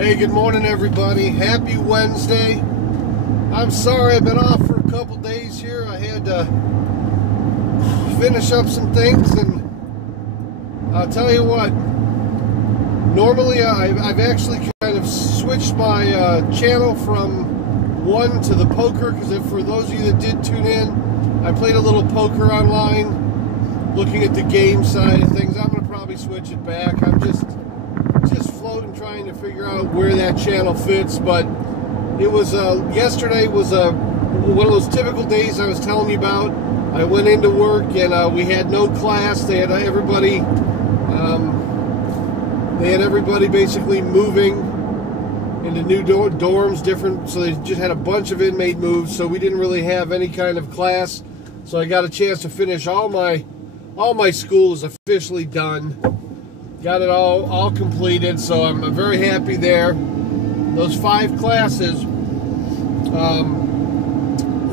Hey, good morning, everybody. Happy Wednesday. I'm sorry I've been off for a couple days here. I had to finish up some things, and I'll tell you what, normally I've actually kind of switched my channel from one to the poker, because for those of you that did tune in, I played a little poker online, looking at the game side of things. I'm going to probably switch it back. I'm just floating, trying to figure out where that channel fits. But it was yesterday was one of those typical days I was telling you about. I went into work and we had no class. They had everybody basically moving into new dorms, different. So they just had a bunch of inmate moves. So we didn't really have any kind of class. So I got a chance to finish all my school is officially done. Got it all completed, so I'm very happy there. Those 5 classes,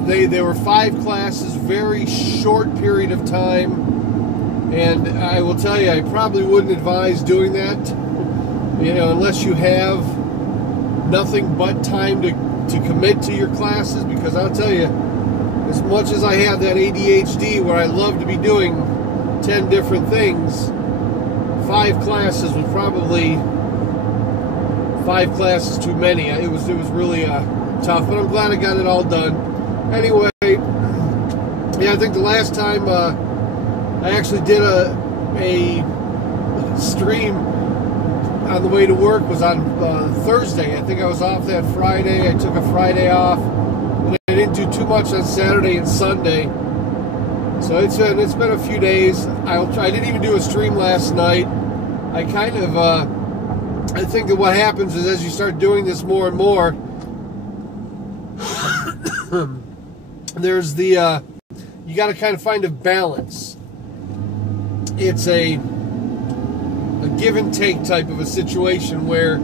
they were 5 classes, very short period of time, and I will tell you, I probably wouldn't advise doing that, unless you have nothing but time to commit to your classes, because I'll tell you, as much as I have that ADHD where I love to be doing 10 different things, 5 classes was probably 5 classes too many. It was really tough, but I'm glad I got it all done. Anyway, yeah, I think the last time I actually did a stream on the way to work was on Thursday. I think I was off that Friday. I took a Friday off, and I didn't do too much on Saturday and Sunday. So it's been a few days. I didn't even do a stream last night. I kind of I think that what happens is, as you start doing this more and more, there's the you got to kind of find a balance. It's a give and take type of a situation where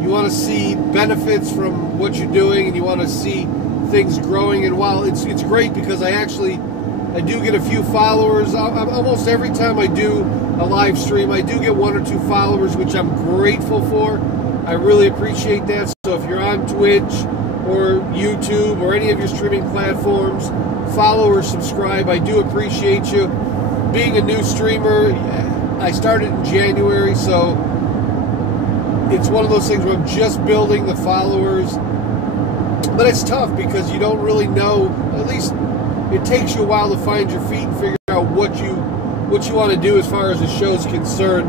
you want to see benefits from what you're doing, and you want to see things growing. And while it's great, because I do get a few followers. Almost every time I do a live stream, I do get 1 or 2 followers, which I'm grateful for. I really appreciate that. So if you're on Twitch or YouTube or any of your streaming platforms, follow or subscribe. I do appreciate you. Being a new streamer, I started in January, so it's one of those things where I'm just building the followers. But it's tough because you don't really know, at least it takes you a while to find your feet and figure out what you want to do as far as the show's concerned.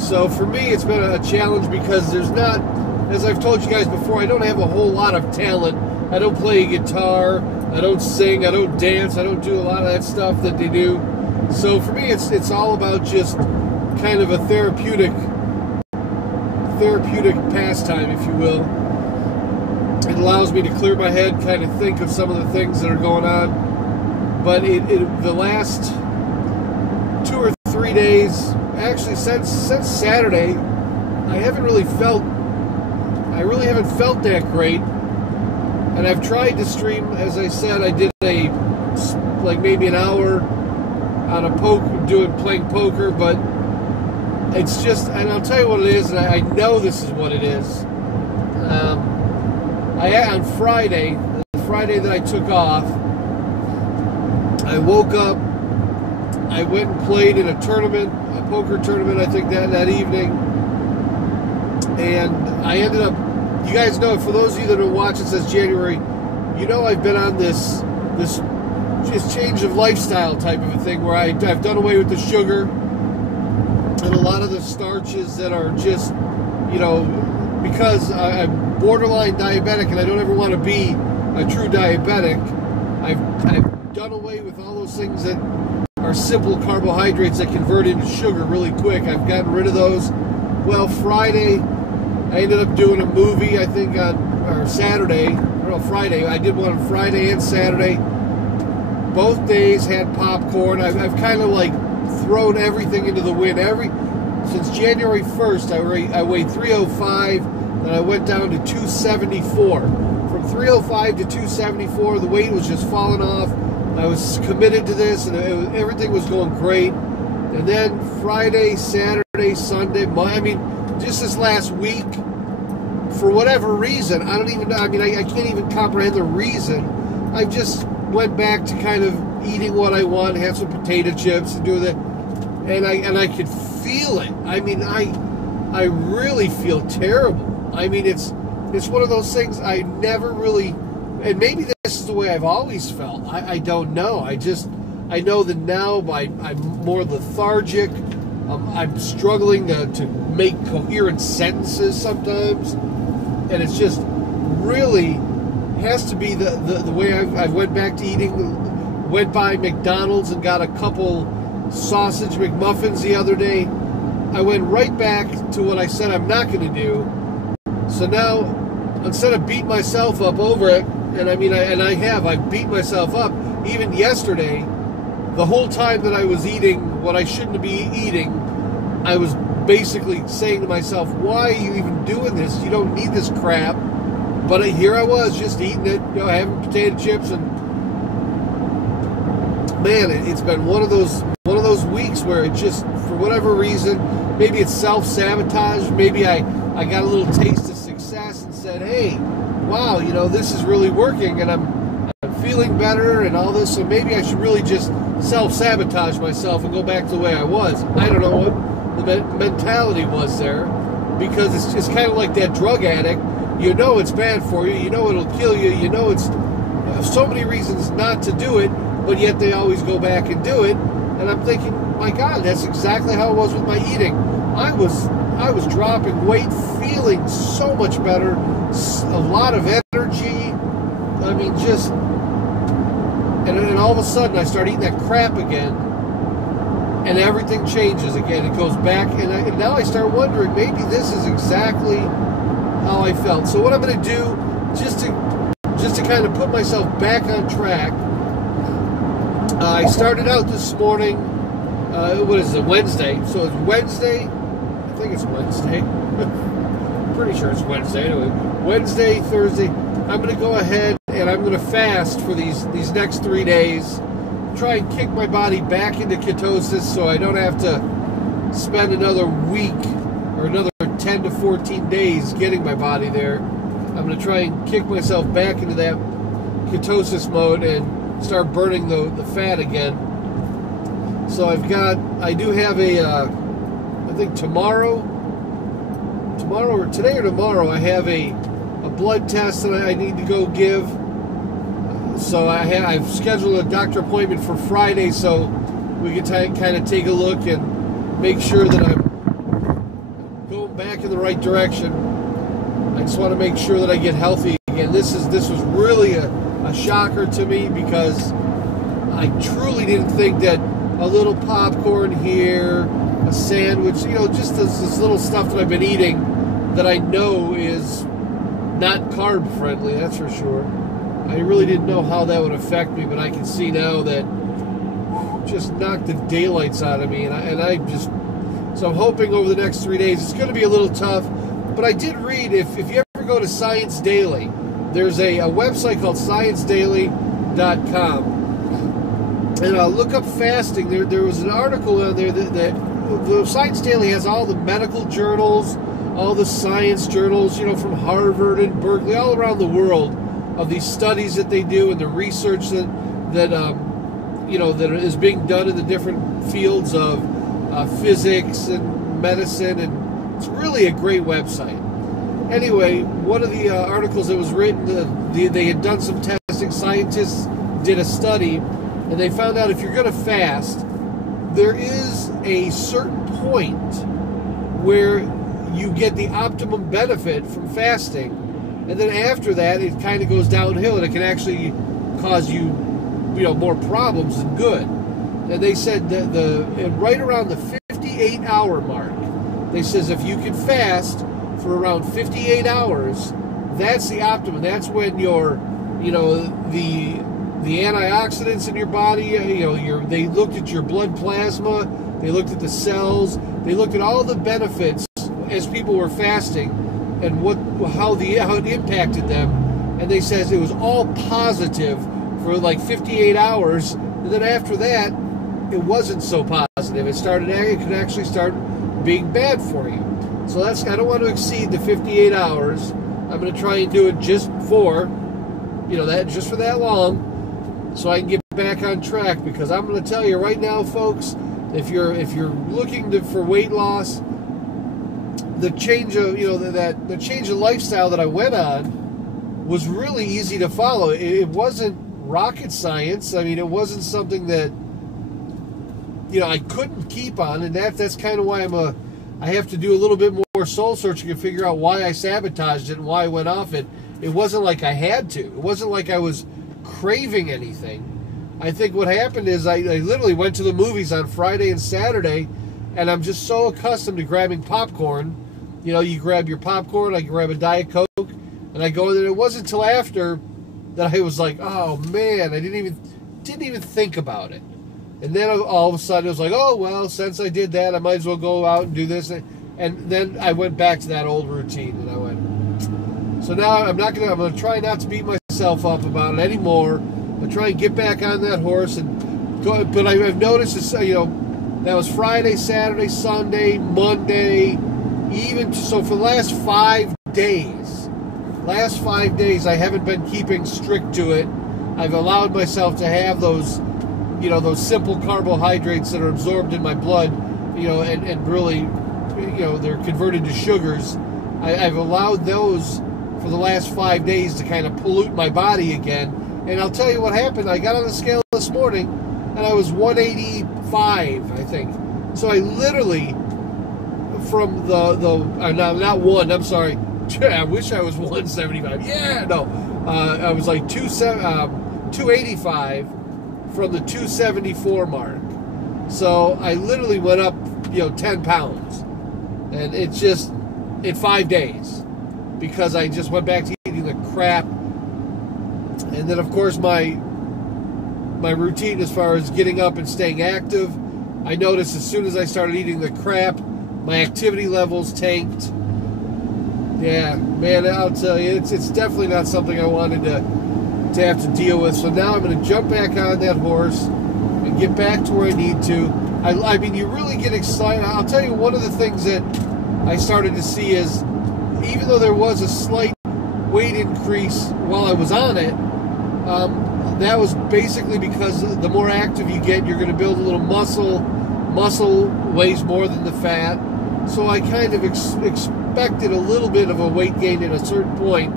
So for me, it's been a challenge because there's not, as I've told you guys before, I don't have a whole lot of talent. I don't play guitar, I don't sing, I don't dance, I don't do a lot of that stuff that they do. So for me, it's all about just kind of a therapeutic pastime, if you will. It allows me to clear my head, kind of think of some of the things that are going on. But the last 2 or 3 days, actually since Saturday, I really haven't felt that great. And I've tried to stream, as I said, I did maybe an hour on playing poker, but it's just, and I'll tell you what it is, and I know this is what it is. On Friday, the Friday that I took off, I woke up, I went and played in a poker tournament, I think that evening, and I ended up, you guys know, for those of you that are watching since January, I've been on this change of lifestyle type of a thing where I've done away with the sugar and a lot of the starches that are just, because I'm borderline diabetic and I don't ever want to be a true diabetic, I've done away with all those things that are simple carbohydrates that convert into sugar really quick. I've gotten rid of those. Well, Friday, I ended up doing a movie, I think, Friday. I did one on Friday and Saturday. Both days had popcorn. I've kind of thrown everything into the wind. Since January 1st, I weighed 305, and I went down to 274. From 305 to 274, the weight was just falling off. I was committed to this, and everything was going great. And then Friday, Saturday, Sunday, just this last week, for whatever reason, I don't even know. I mean, I can't even comprehend the reason. I just went back to kind of eating what I want, have some potato chips, and do that, and I could feel it. I mean, I really feel terrible. I mean, it's one of those things I never really, and maybe this is the way I've always felt. I don't know. I know that now I'm more lethargic. I'm struggling to make coherent sentences sometimes, and it's just really has to be the way I went back to eating. Went by McDonald's and got a couple sausage McMuffins the other day. I went right back to what I said I'm not going to do. So now, instead of beating myself up over it, and I mean, I've beat myself up. Even yesterday, the whole time that I was eating what I shouldn't be eating, I was basically saying to myself, why are you even doing this? You don't need this crap. But here I was, just eating it, having potato chips, and man, it's been one of those weeks where it just, for whatever reason, maybe it's self-sabotage, maybe I got a little taste of success and said, hey, wow, this is really working, and I'm feeling better and all this, so maybe I should really just self-sabotage myself and go back to the way I was. I don't know what the mentality was there, because it's kind of like that drug addict. You know it's bad for you, you know it'll kill you, you know it's so many reasons not to do it, but yet they always go back and do it. And I'm thinking, my God, that's exactly how it was with my eating. I was dropping weight, feeling so much better, a lot of energy. I mean, just, and all of a sudden I start eating that crap again, and everything changes again. It goes back, and now I start wondering, maybe this is exactly how I felt. So what I'm going to do, just to kind of put myself back on track, I started out this morning, what is it, Wednesday? So it's Wednesday, I think it's Wednesday, pretty sure it's Wednesday, anyway, Wednesday, Thursday, I'm going to go ahead and I'm going to fast for these next 3 days, try and kick my body back into ketosis so I don't have to spend another week or another 10 to 14 days getting my body there. I'm going to try and kick myself back into that ketosis mode and start burning the fat again. So I do have I think tomorrow or today or tomorrow, I have a blood test that I need to go give. So I've scheduled a doctor appointment for Friday so we can kind of take a look and make sure that I'm going back in the right direction. I just want to make sure that I get healthy again. This was really a shocker to me, because I truly didn't think that a little popcorn here, a sandwich, just this little stuff that I've been eating that I know is not carb friendly, that's for sure. I really didn't know how that would affect me, but I can see now that just knocked the daylights out of me, so I'm hoping over the next 3 days, it's going to be a little tough, but I did read, if you ever go to Science Daily, there's a website called ScienceDaily.com, and look up fasting. There was an article on there that the Science Daily has all the medical journals, all the science journals, from Harvard and Berkeley, all around the world, of these studies that they do and the research that is being done in the different fields of physics and medicine, and it's really a great website. Anyway, one of the articles that was written, they had done some testing. Scientists did a study, and they found out if you're going to fast, there is a certain point where you get the optimum benefit from fasting, and then after that, it kind of goes downhill, and it can actually cause you, more problems than good. And they said that right around the 58-hour mark, they says if you can fast for around 58 hours, that's the optimum. That's when your, the antioxidants in your body, they looked at your blood plasma, they looked at the cells, they looked at all the benefits as people were fasting and how it impacted them, and they says it was all positive for like 58 hours, and then after that, it wasn't so positive. It could actually start being bad for you. So I don't want to exceed the 58 hours. I'm going to try and do it just for, just for that long, so I can get back on track. Because I'm going to tell you right now, folks, if you're looking for weight loss, the change of the change of lifestyle that I went on was really easy to follow. It wasn't rocket science. I mean, it wasn't something that I couldn't keep on, and that's kind of why I have to do a little bit more soul searching and figure out why I sabotaged it and why I went off it. It wasn't like I had to. It wasn't like I was craving anything. I think what happened is I literally went to the movies on Friday and Saturday, and I'm just so accustomed to grabbing popcorn. You grab your popcorn, I grab a Diet Coke, and I go in there. It wasn't until after that I was like, oh man, I didn't even think about it. And then all of a sudden it was like, oh well, since I did that, I might as well go out and do this. And then I went back to that old routine, and I went. So now I'm going to try not to beat myself up about it anymore. I'm going to try and get back on that horse and go. But I've noticed this, that was Friday, Saturday, Sunday, Monday, even so for the last 5 days. Last 5 days, I haven't been keeping strict to it. I've allowed myself to have those simple carbohydrates that are absorbed in my blood, and really, they're converted to sugars. I've allowed those for the last 5 days to kind of pollute my body again. And I'll tell you what happened. I got on the scale this morning, and I was 185, I think. So I literally, from not one, I'm sorry. I wish I was 175. Yeah, no. I was like 285 from the 274 mark. So I literally went up, 10 pounds. And it's just in 5 days. Because I just went back to eating the crap. And then, of course, my routine as far as getting up and staying active, I noticed as soon as I started eating the crap, my activity levels tanked. Yeah, man, I'll tell you, it's definitely not something I wanted to have to deal with. So now I'm going to jump back on that horse and get back to where I need to. I mean, you really get excited. I'll tell you, one of the things that I started to see is, even though there was a slight weight increase while I was on it, that was basically because the more active you get, you're going to build a little muscle. Muscle weighs more than the fat. So I kind of expected a little bit of a weight gain at a certain point,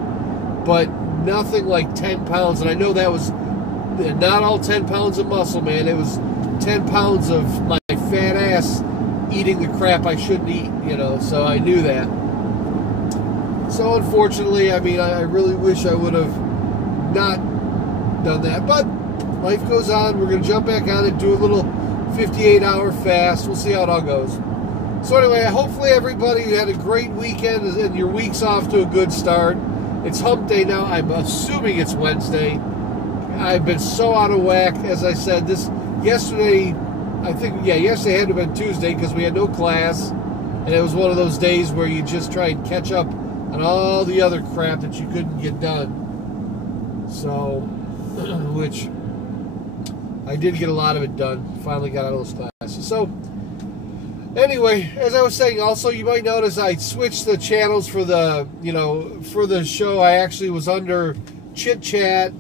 but nothing like 10 pounds. And I know that was not all 10 pounds of muscle, man. It was 10 pounds of my fat ass eating the crap I shouldn't eat, so I knew that. So unfortunately, I mean, I really wish I would have not done that. But life goes on. We're going to jump back on it, do a little 58-hour fast. We'll see how it all goes. So anyway, hopefully everybody had a great weekend and your week's off to a good start. It's hump day now. I'm assuming it's Wednesday. I've been so out of whack, as I said. Yesterday had to have been Tuesday because we had no class. And it was one of those days where you just try and catch up on all the other crap that you couldn't get done. So, which I did get a lot of it done. Finally got out of those classes. So, anyway, as I was saying, also you might notice I switched the channels for the show. I actually was under Chit Chat,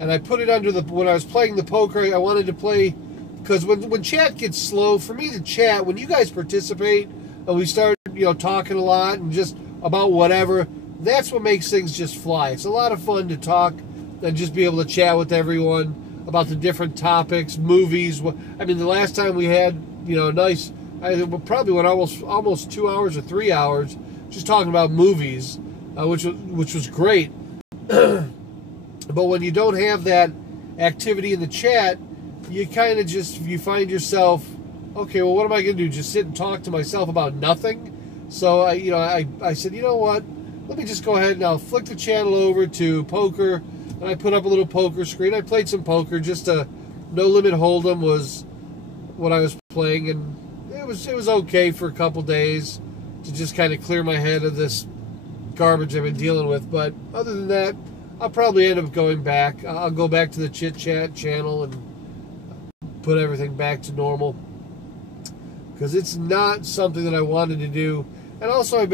and I put it under when I was playing the poker. I wanted to play, because when chat gets slow, for me to chat, when you guys participate and we start talking a lot and just about whatever, that's what makes things just fly. It's a lot of fun to talk and just be able to chat with everyone about the different topics, movies. I mean, the last time we had nice. I probably went almost 2 hours or 3 hours just talking about movies, which was great. But when you don't have that activity in the chat, you kind of you find yourself, okay, well, what am I going to do? Just sit and talk to myself about nothing? So I said, you know what? Let me just go ahead and I'll flick the channel over to poker, and I put up a little poker screen. I played some poker. Just No Limit Hold'em was what I was playing, and it was okay for a couple days to just kind of clear my head of this garbage I've been dealing with. But other than that, I'll probably end up going back. I'll go back to the Chit Chat channel and put everything back to normal, because it's not something that I wanted to do. And also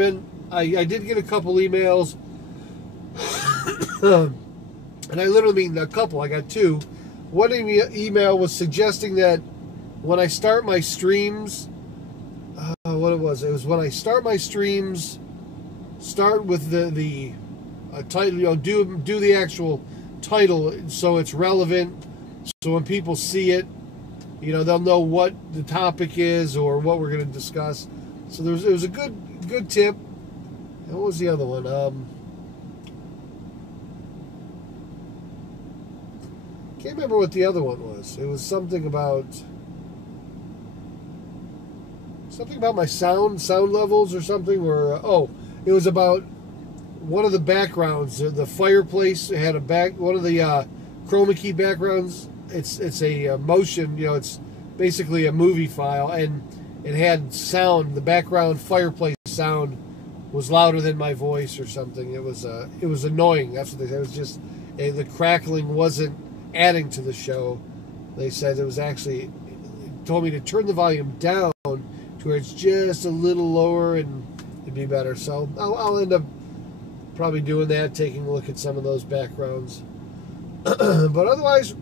I did get a couple emails And I literally mean a couple. I got two. One email was suggesting that when I start my streams, what it was when I start my streams, start with the title, do the actual title so it's relevant, so when people see it, they'll know what the topic is or what we're going to discuss. So it was a good tip. And what was the other one? Can't remember what the other one was. It was something about my sound levels or something. Or it was about one of the backgrounds. The fireplace had one of the chroma key backgrounds. It's a motion. It's basically a movie file, and it had sound. The background fireplace sound was louder than my voice or something. It was annoying. That's what they said. It was just the crackling wasn't adding to the show. They said it told me to turn the volume down to where it's just a little lower and it'd be better. So I'll end up probably doing that, taking a look at some of those backgrounds. But otherwise,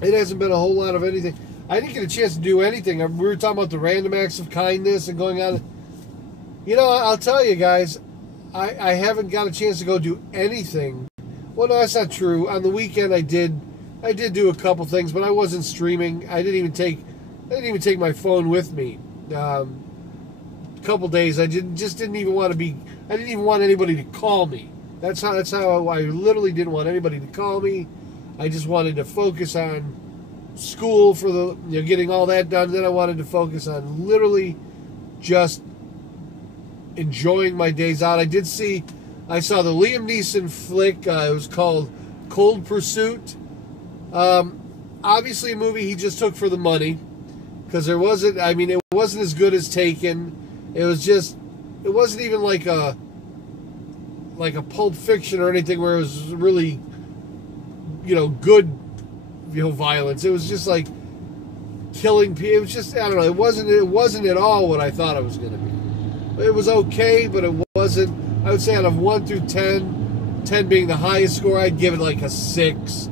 it hasn't been a whole lot of anything. I didn't get a chance to do anything. We were talking about the random acts of kindness and going on. I'll tell you guys, I haven't got a chance to go do anything. Well, no, that's not true. On the weekend, I did do a couple things, but I wasn't streaming. I didn't even take my phone with me. A couple days, I didn't even want anybody to call me. That's how I literally didn't want anybody to call me. I just wanted to focus on school for getting all that done. Then I wanted to focus on literally just enjoying my days out. I saw the Liam Neeson flick. It was called Cold Pursuit. Obviously a movie he just took for the money, because it wasn't as good as Taken. It wasn't even like a Pulp Fiction or anything where it was really, good, violence. It was just like killing people. It was just, I don't know, it wasn't at all what I thought it was going to be. It was okay, but it wasn't. I would say out of 1 through 10, 10 being the highest score, I'd give it like a 6.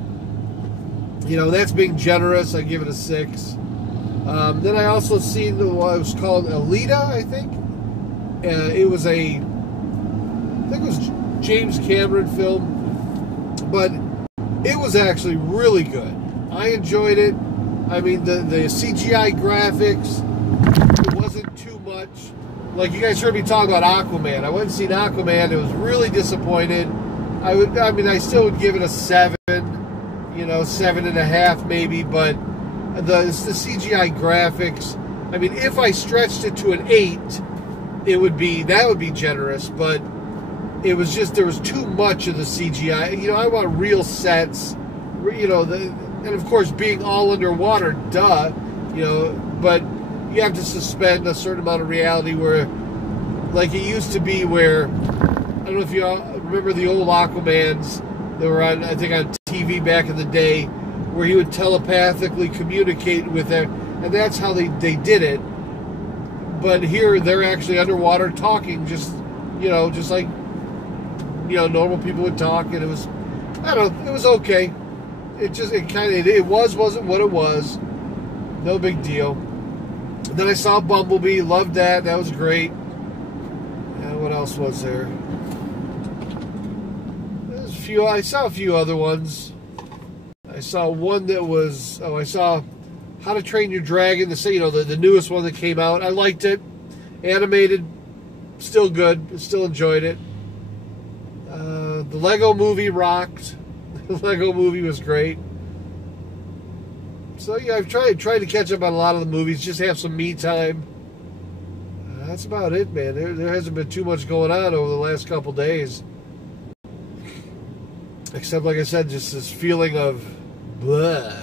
That's being generous. I'd give it a 6. Then I also seen what was called Alita, I think. It was I think it was James Cameron film, but it was actually really good. I enjoyed it. I mean, the CGI graphics, it wasn't too much. Like, you guys heard me talk about Aquaman. I went and seen Aquaman. I was really disappointed. I still would give it a 7, 7.5 maybe, but the CGI graphics, if I stretched it to an 8, that would be generous, but it was just, there was too much of the CGI. I want real sets, and of course being all underwater, duh, but you have to suspend a certain amount of reality where, like it used to be where, I don't know if you all remember the old Aquamans that were on TV back in the day, where he would telepathically communicate with them, and that's how they did it. But here, they're actually underwater talking, just like, normal people would talk, and it was, I don't know, it was okay. It wasn't what it was. No big deal. And then I saw Bumblebee, loved that. That was great. And what else was there? I saw a few other ones. I saw one that was, I saw How to Train Your Dragon, the newest one that came out. I liked it. Animated, still good. Still enjoyed it. The Lego Movie rocked. The Lego Movie was great. So yeah, I've tried to catch up on a lot of the movies, just have some me time. That's about it, man. There hasn't been too much going on over the last couple days. Except, like I said, just this feeling of blah,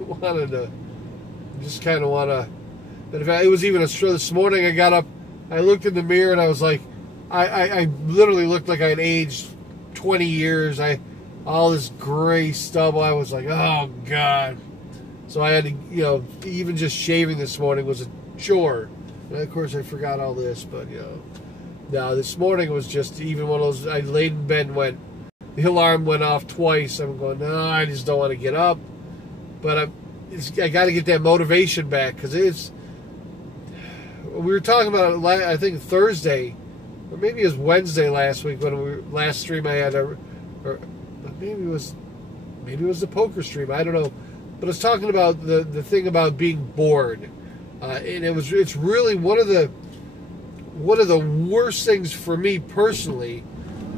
wanted to, just kind of want to. But it was even this morning. I got up, I looked in the mirror, and I was like, I literally looked like I had aged 20 years. All this gray stubble. I was like, oh God. So I had to, even just shaving this morning was a chore. And of course, I forgot all this, but no, this morning was just even one of those. I laid in bed and went, the alarm went off twice. I'm going, no, I just don't want to get up. But I got to get that motivation back, because we were talking about it, I think Thursday, or maybe it was Wednesday last week when last stream I had, or maybe it was the poker stream. I don't know, but I was talking about the thing about being bored, and it's really one of the worst things for me personally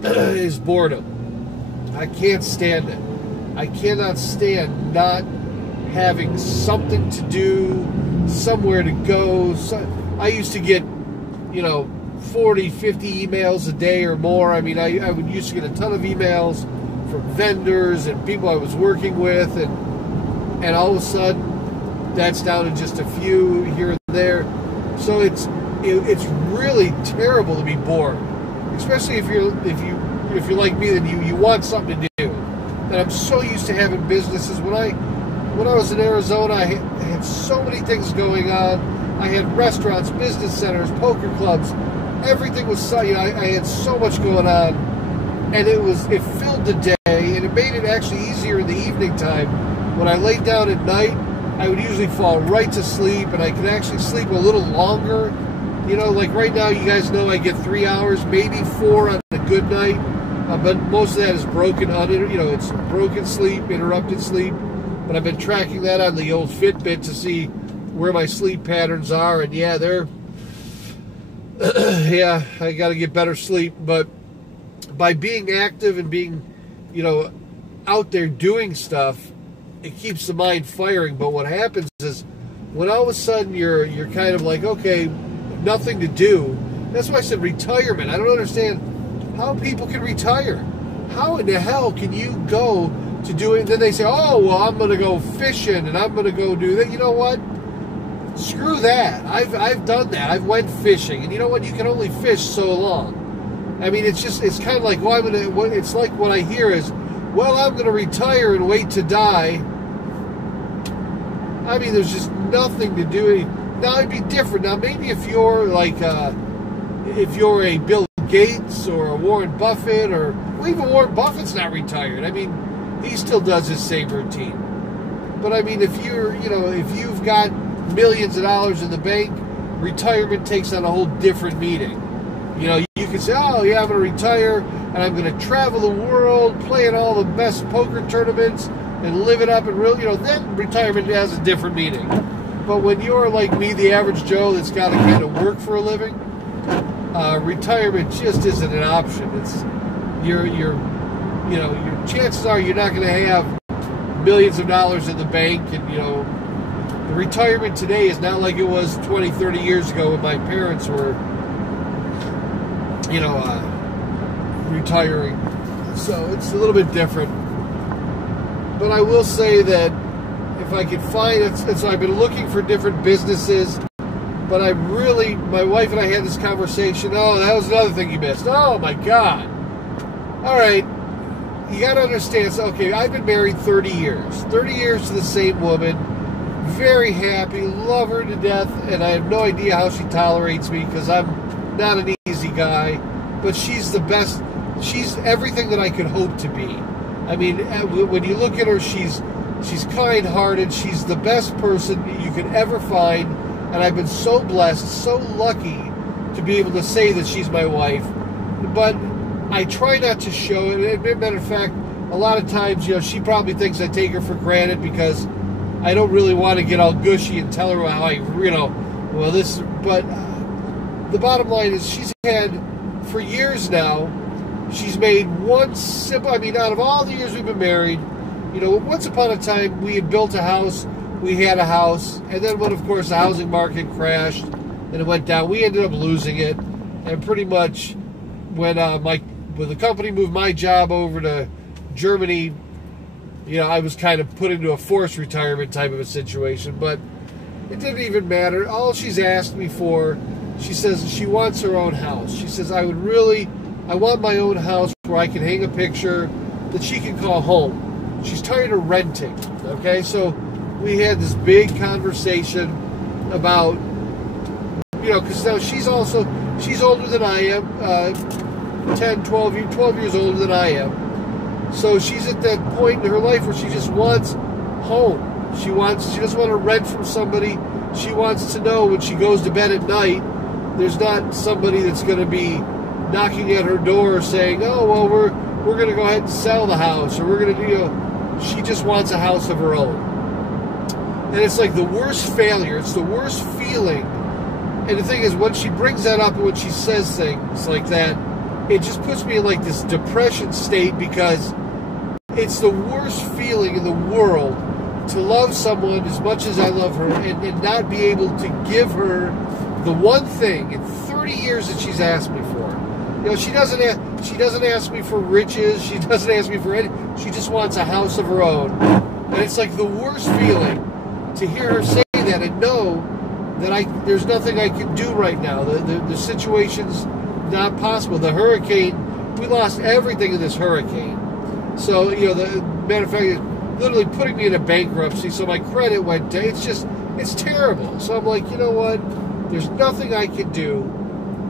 is boredom. I can't stand it. I cannot stand not having something to do, somewhere to go. I used to get, 40, 50 emails a day or more. I mean, I would used to get a ton of emails from vendors and people I was working with, and all of a sudden that's down to just a few here and there. So it's really terrible to be bored, especially if you're like me, then you want something to do. And I'm so used to having businesses. When I was in Arizona, I had so many things going on. I had restaurants, business centers, poker clubs. Everything was, I had so much going on, and it filled the day, and it made it actually easier in the evening time. When I laid down at night, I would usually fall right to sleep, and I could actually sleep a little longer. Like right now, you guys know I get 3 hours, maybe 4 on a good night, but most of that is broken, it's broken sleep, interrupted sleep. But I've been tracking that on the old Fitbit to see where my sleep patterns are, and yeah, I got to get better sleep. But by being active and being, out there doing stuff, it keeps the mind firing. But what happens is, when all of a sudden you're kind of like, okay, nothing to do. That's why I said retirement. I don't understand how people can retire. How in the hell can you go to do it? And then they say, oh, well, I'm going to go fishing and I'm going to go do that. You know what? Screw that. I've done that. I've went fishing. And you know what? You can only fish so long. I mean, it's kind of like, well, it's like what I hear is, well, I'm going to retire and wait to die. I mean, there's just nothing to do. Now, it'd be different. Now, maybe if you're like, if you're a Bill Gates or a Warren Buffett, or well, even Warren Buffett's not retired. I mean, he still does his same routine. But I mean, if you've got millions of dollars in the bank, retirement takes on a whole different meaning. You can say, oh yeah, I'm going to retire and I'm going to travel the world, play in all the best poker tournaments and live it up, and really, then retirement has a different meaning. But when you're like me, the average Joe that's got to kind of work for a living, retirement just isn't an option. It's your chances are you're not going to have millions of dollars in the bank, and the retirement today is not like it was 20, 30 years ago when my parents were retiring. So it's a little bit different. But I will say that if I could find it, so I've been looking for different businesses, but my wife and I had this conversation. Oh, that was another thing you missed. Oh my God. All right. You got to understand, so, okay, I've been married 30 years. 30 years to the same woman. Very happy, love her to death, and I have no idea how she tolerates me, because I'm not an easy guy. But she's the best. She's everything that I could hope to be. I mean, when you look at her, she's kind-hearted. She's the best person you could ever find, and I've been so blessed, so lucky to be able to say that she's my wife. But I try not to show it. As a matter of fact, a lot of times, she probably thinks I take her for granted, because I don't really want to get all gushy and tell her how but the bottom line is, she's had, for years now, she's made one simple, out of all the years we've been married, once upon a time, we had built a house, we had a house, and then when, of course, the housing market crashed, and it went down, we ended up losing it, and pretty much, when the company moved my job over to Germany, I was kind of put into a forced retirement type of a situation, but it didn't even matter. All she's asked me for, she says she wants her own house. She says, I want my own house where I can hang a picture that she can call home. She's tired of renting, okay? So we had this big conversation about, because now she's older than I am, 10, 12 years older than I am. So she's at that point in her life where she just wants home. She doesn't want to rent from somebody. She wants to know when she goes to bed at night, there's not somebody that's going to be knocking at her door saying, "Oh, well, we're going to go ahead and sell the house," or we're going to She just wants a house of her own. And it's like the worst failure. It's the worst feeling. And the thing is, when she brings that up and when she says things like that, it just puts me in like this depression state, because it's the worst feeling in the world to love someone as much as I love her and not be able to give her the one thing in 30 years that she's asked me for. She doesn't ask me for riches. She doesn't ask me for anything. She just wants a house of her own. And it's like the worst feeling to hear her say that and know that there's nothing I can do right now. The situation's not possible. The hurricane, we lost everything in this hurricane. So, the matter of fact, it's literally putting me into bankruptcy. So my credit went down. It's terrible. So I'm like, you know what? There's nothing I can do.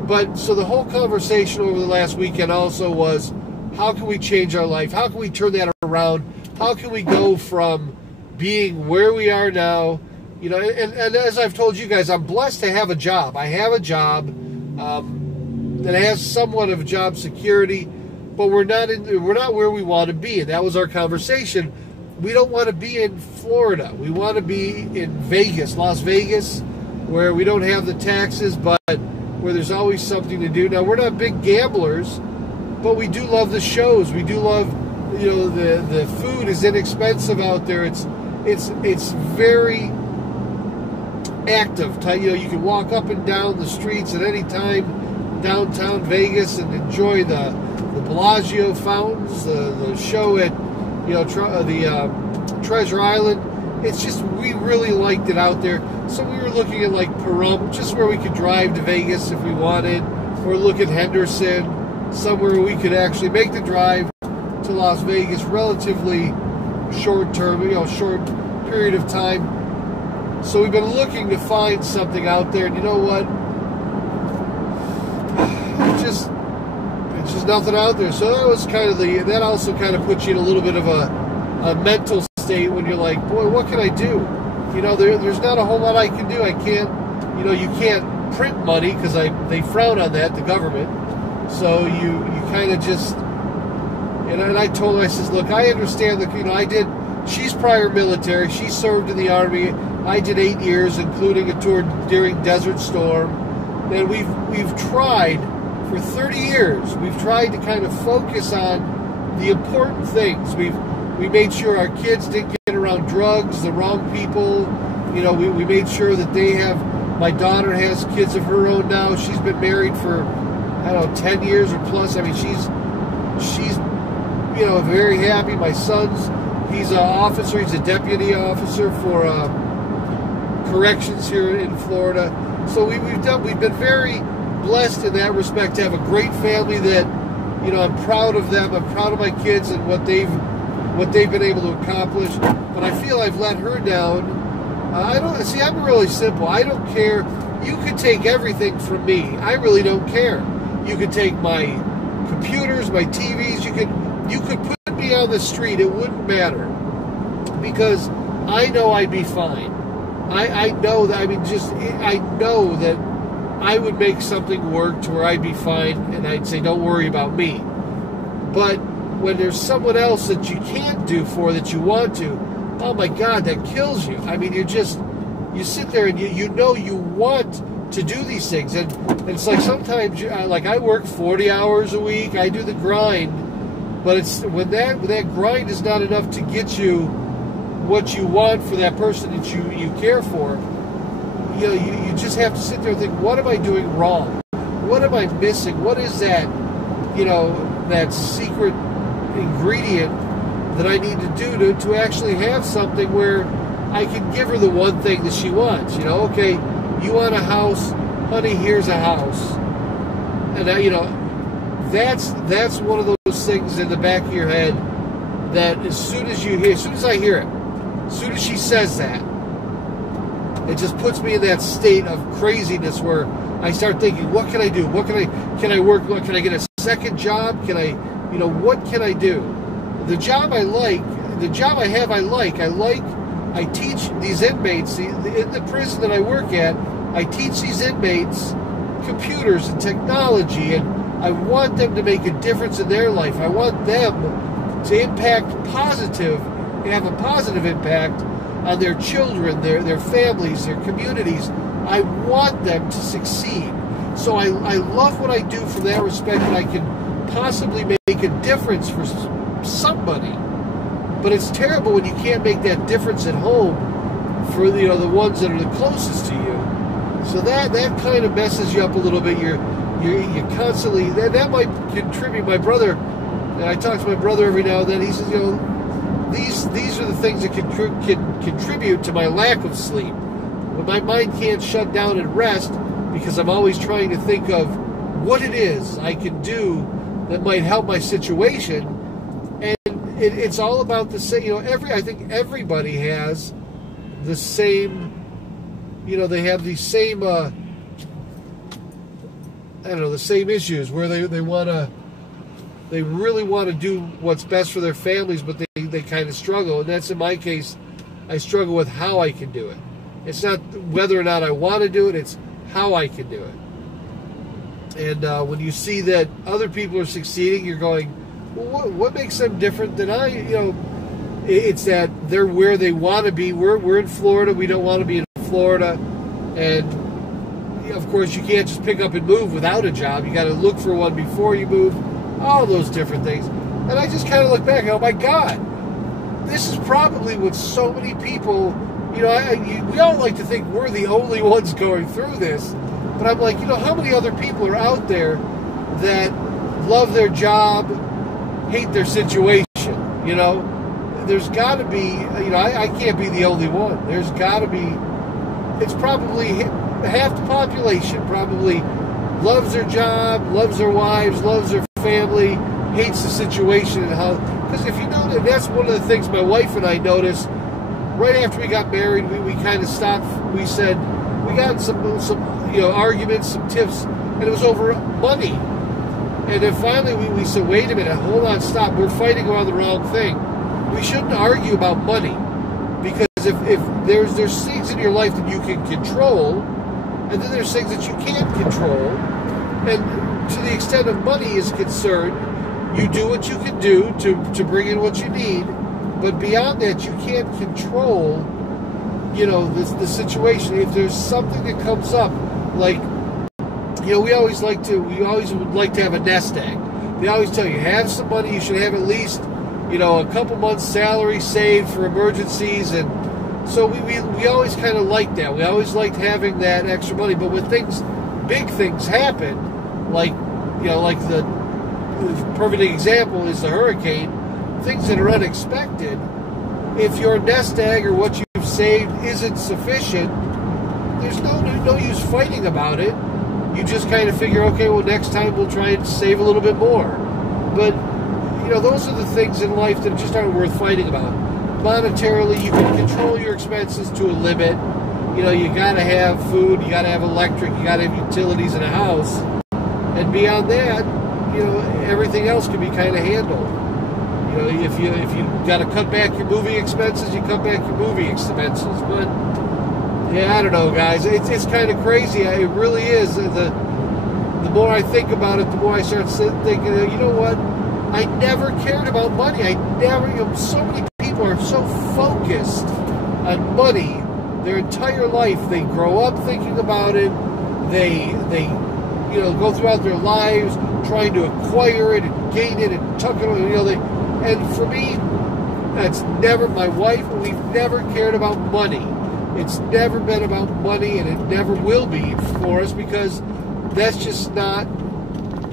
But so the whole conversation over the last weekend also was, how can we change our life? How can we turn that around? How can we go from being where we are now? And as I've told you guys, I'm blessed to have a job. I have a job that has somewhat of job security, but we're not where we want to be. And that was our conversation. We don't want to be in Florida. We want to be in Vegas, Las Vegas, where we don't have the taxes, but where there's always something to do. Now, we're not big gamblers, but we do love the shows. We do love, the food is inexpensive out there. It's very active. You can walk up and down the streets at any time downtown Vegas and enjoy the Bellagio fountains, the show at Treasure Island. It's just, we really liked it out there. So we were looking at like Pahrump, just where we could drive to Vegas if we wanted, or look at Henderson, somewhere we could actually make the drive to Las Vegas relatively short term, short period of time. So we've been looking to find something out there, and you know what? It's just nothing out there. So that was that also kind of puts you in a little bit of a mental state when you're like, boy, what can I do? There's not a whole lot I can do. I can't, you can't print money because they frown on that, the government. So you kind of just, and I told her, I says, look, I understand that, she's prior military. She served in the Army. I did 8 years, including a tour during Desert Storm. And we've tried for 30 years. We've tried to kind of focus on the important things. We made sure our kids didn't get around drugs, the wrong people. We made sure that they have, my daughter has kids of her own now. She's been married for, 10 years or plus. I mean, she's very happy. My son's, he's an officer. He's a deputy officer for corrections here in Florida. So we've been very blessed in that respect to have a great family that, I'm proud of them. I'm proud of my kids and what they've been able to accomplish. But I feel I've let her down. I'm really simple. I don't care. You could take everything from me. I really don't care. You could take my computers, my TVs. You could put me on the street. It wouldn't matter, because I know I'd be fine. I know that. I know that I would make something work to where I'd be fine, and I'd say, don't worry about me. But when there's someone else that you can't do for that you want to, oh my God, that kills you. I mean, you sit there and you want to do these things. And it's like sometimes, I work 40 hours a week. I do the grind. But it's when that grind is not enough to get you what you want for that person that you care for, you just have to sit there and think, what am I doing wrong? What am I missing? What is that, that secret ingredient that I need to do to actually have something where I can give her the one thing that she wants. Okay, you want a house, honey, here's a house. And that's one of those things in the back of your head that as soon as I hear it, as soon as she says that, it just puts me in that state of craziness where I start thinking, what can I do? Can I work? Can I get a second job? What can I do? the job I like, the job I have I teach these inmates, in the prison that I work at, I teach these inmates computers and technology, and I want them to make a difference in their life. I want them to have a positive impact on their children, their families, their communities. I want them to succeed. So I love what I do from that respect, that I can possibly make a difference for somebody. But it's terrible when you can't make that difference at home for the ones that are the closest to you. So that kind of messes you up a little bit. You're constantly, that might contribute. My brother, and I talk to my brother every now and then, he says, these are the things that can contribute to my lack of sleep. When my mind can't shut down and rest, because I'm always trying to think of what it is I can do that might help my situation. And it's all about the same, I think everybody has the same, they have these same, the same issues where they really want to do what's best for their families, but they kind of struggle. And that's, in my case, I struggle with how I can do it. It's not whether or not I want to do it, it's how I can do it. And when you see that other people are succeeding, you're going, well, what makes them different than I? It's that they're where they want to be. We're in Florida. We don't want to be in Florida. And, of course, you can't just pick up and move without a job. You got to look for one before you move. All those different things. And I just kind of look back and, oh, my God, this is probably what so many people, we all like to think we're the only ones going through this. But I'm like, how many other people are out there that love their job, hate their situation? There's got to be, I can't be the only one. There's got to be, it's probably half the population probably loves their job, loves their wives, loves their family, hates the situation, and how, because if you know that, that's one of the things my wife and I noticed right after we got married. We kind of stopped. We said we got some arguments, some tiffs, and it was over money. And then finally we said, wait a minute, hold on, stop, we're fighting around the wrong thing. We shouldn't argue about money, because if there's things in your life that you can control, and then there's things that you can't control. And to the extent of money is concerned, you do what you can do to bring in what you need. But beyond that, you can't control, the situation. If there's something that comes up, like, we always would like to have a nest egg. They always tell you, have some money, you should have at least, a couple months' salary saved for emergencies. And so we always kind of liked that. We always liked having that extra money. But when big things happen, like the perfect example is the hurricane, things that are unexpected, if your nest egg or what you've saved isn't sufficient, there's no use fighting about it. You just kind of figure, okay, well, next time we'll try and save a little bit more. But, those are the things in life that just aren't worth fighting about. Monetarily, you can control your expenses to a limit. You got to have food, you got to have electric, you got to have utilities in a house. And beyond that, everything else can be kind of handled. If you got to cut back your movie expenses, you cut back your movie expenses. But yeah, I don't know, guys. It's kind of crazy. It really is. The more I think about it, the more I start thinking, you know what? I never cared about money. So many people are so focused on money their entire life. They grow up thinking about it. They go throughout their lives trying to acquire it and gain it and tuck it on. And for me, that's never, my wife, we've never cared about money. It's never been about money, and it never will be for us, because that's just not,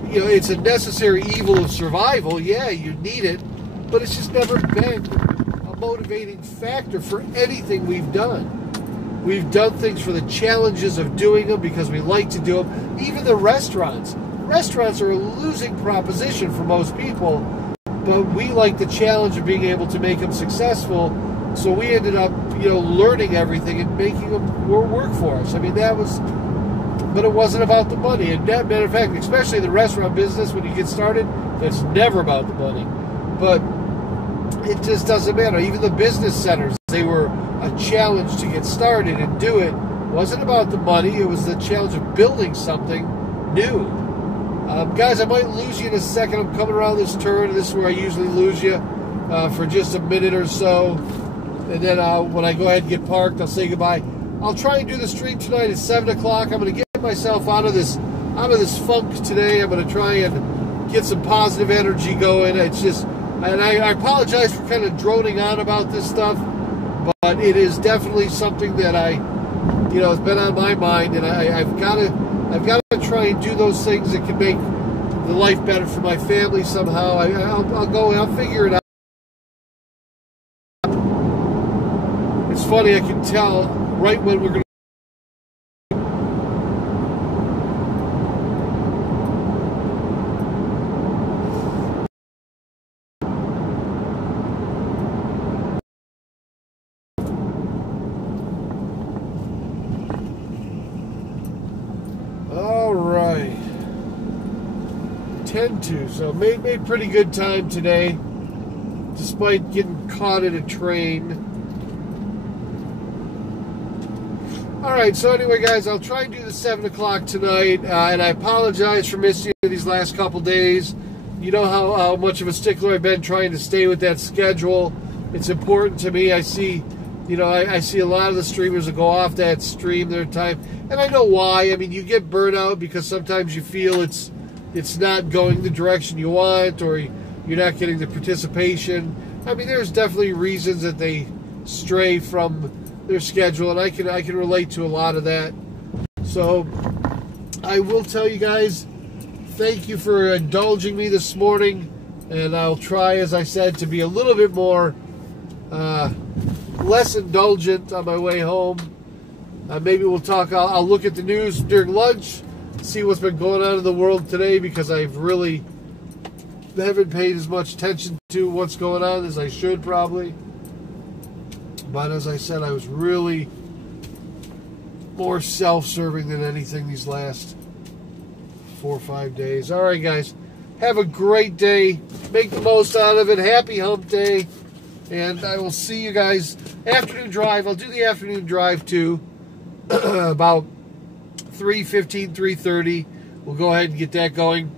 it's a necessary evil of survival. Yeah, you need it, but it's just never been a motivating factor for anything we've done. We've done things for the challenges of doing them because we like to do them. Even the restaurants. Restaurants are a losing proposition for most people, but we like the challenge of being able to make them successful. So we ended up, learning everything and making them work for us. I mean, but it wasn't about the money. And matter of fact, especially in the restaurant business, when you get started, it's never about the money. But it just doesn't matter. Even the business centers, they were a challenge to get started and do it. It wasn't about the money. It was the challenge of building something new. Guys, I might lose you in a second. I'm coming around this turn. This is where I usually lose you for just a minute or so. And then when I go ahead and get parked, I'll say goodbye. I'll try and do the stream tonight at 7 o'clock. I'm going to get myself out of this funk today. I'm going to try and get some positive energy going. It's just, and I apologize for kind of droning on about this stuff, but it is definitely something that has been on my mind, and I've got to try and do those things that can make the life better for my family somehow. I'll figure it out. It's funny, I can tell right when we're going to. All right. 10-2, so made pretty good time today, despite getting caught in a train. All right, so anyway, guys, I'll try and do the 7 o'clock tonight, and I apologize for missing you these last couple days. You know how much of a stickler I've been trying to stay with that schedule. It's important to me. I see a lot of the streamers that go off that stream their time, and I know why. I mean, you get burnout because sometimes you feel it's not going the direction you want, or you're not getting the participation. I mean, there's definitely reasons that they stray from their schedule, and I can relate to a lot of that. So I will tell you guys, thank you for indulging me this morning, and I'll try, as I said, to be a little bit more less indulgent on my way home. Maybe we'll talk. I'll look at the news during lunch, see what's been going on in the world today, because I've really haven't paid as much attention to what's going on as I should probably. But as I said, I was really more self-serving than anything these last 4 or 5 days. All right, guys. Have a great day. Make the most out of it. Happy hump day. And I will see you guys. Afternoon drive. I'll do the afternoon drive too. About 3:15, 3:30. We'll go ahead and get that going.